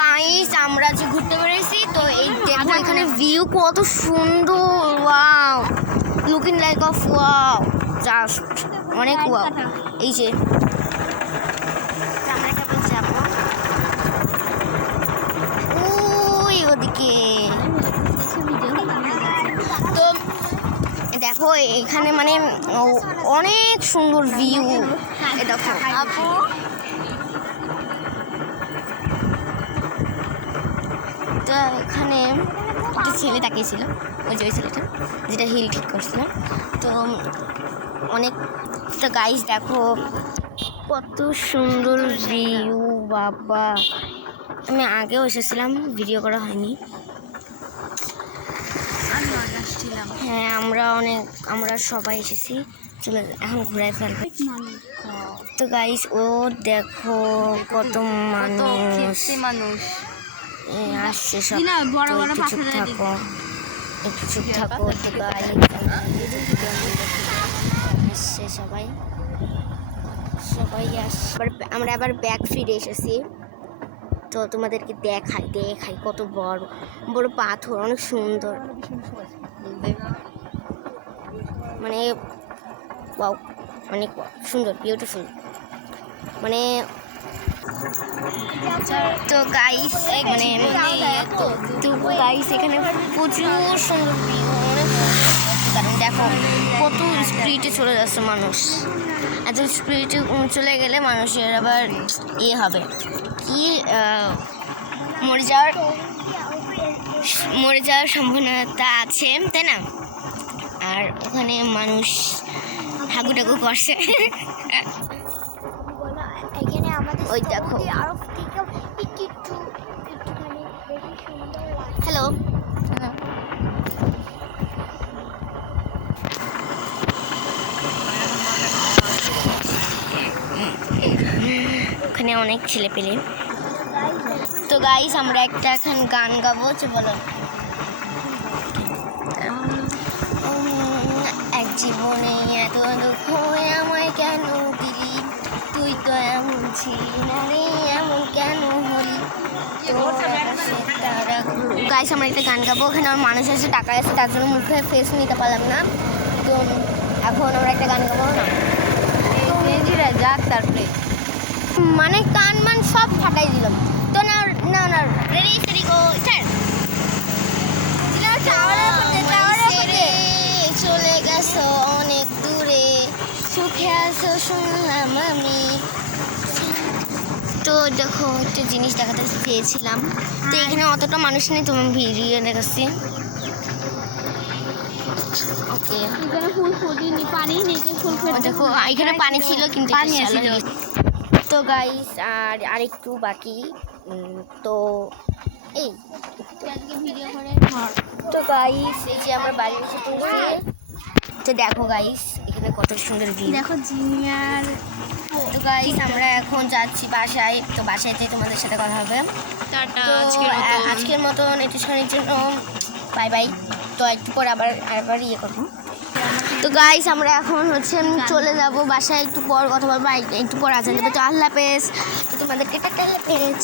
Guys আমরা যে ঘুরতে বেরিয়েছি তো এই দেখো এখানে ভিউ কত সুন্দর, wow looking like of wow, just অনেক ওয়াও। এই যে আমরা একটা যাবো ওই ওদিকে, তো দেখো এখানে মানে অনেক সুন্দর ভিউ। দেখো আপু তো এখানে একটা ছেলে তাকিয়েছিল, ওই যে ওই ছেলেটা যেটা হিল ঠিক করছিল। তো অনেকটা গাইস দেখো কত সুন্দর ভিউ বাবা। আমি আগেও এসেছিলাম, ভিডিও করা হয়নি। হ্যাঁ আমরা সবাই এসেছি, চলে এখন ঘুরাই ফেলবে। তো গাইস ও দেখো কত মানুষ আসছে সব। একটু চুপ থাকো তো গাইস, আসছে সবাই আসছে। আমরা আবার ব্যাক ফিরে এসেছি, তো তোমাদেরকে দেখাই কত বড় বড় পাথর, অনেক সুন্দর, মানে ওয়াও অনেক সুন্দর বিউটিফুল মানে। তো গাইস মানে তো গাইস এখানে প্রচুর সুন্দর ভিউ, কারণ দেখো কত স্পিডে চলে যাচ্ছে মানুষ। এত স্পিডে চলে গেলে মানুষের আবার ইয়ে হবে কি, মরে যাওয়ার সম্ভাবনা আছে, তাই না? আর ওখানে মানুষ হাগু করছে। ওই দেখো হ্যালো ওখানে অনেক ছেলে পেলে। তো গাইস আমরা একটা এখন গান গাবো, বলো। এক জীবনে এত দুঃখ আমায় কেন দিলি, তুই তো এমন ছিলি না রে, এমন কেন হলি। গাইস আমরা একটা গান গাবো, ওখানে আমার মানুষ এসে টাকা এসে, তার জন্য মুখে ফেস নিতে পারলাম না। তো এখন আমরা একটা গান গাবো না, যাক তারপরে মানে কান মান সব ফাটাই দিলাম। তো না রেডি সেডি গো স্টার্ট। চলে গেছো অনেক দূরে, সুখে আছো শুনলাম আমি। তো দেখো একটা জিনিস দেখাতে চেয়েছিলাম, তো এখানে অতটা মানুষ নেই, তো আমি ভিডিও দেখাচ্ছি। ওকে দেখো এখানে পানি ছিল কিন্তু তো গাইস আর একটু বাকি। তো এই তো গাইস এই যে আমরা বাড়ি এসে পড়েছি। তো দেখো গাইস এখানে কত সুন্দর ভিউ, দেখো জিনিয়ার। তো গাইস আমরা এখন যাচ্ছি বাসায়, তো বাসায় যেয়ে তোমাদের সাথে কথা হবে। আজকের মতন এটুখানির জন্য বাই বাই। তো একটু পর আবার ইয়ে করবো। তো গাইস আমরা এখন চলে যাব বাসায়, একটু পর কথা বলবো, একটু পর আছেন। তো আল্লাহ হাফেজ, তোমাদেরকে টাটা, আল্লাহ হাফেজ।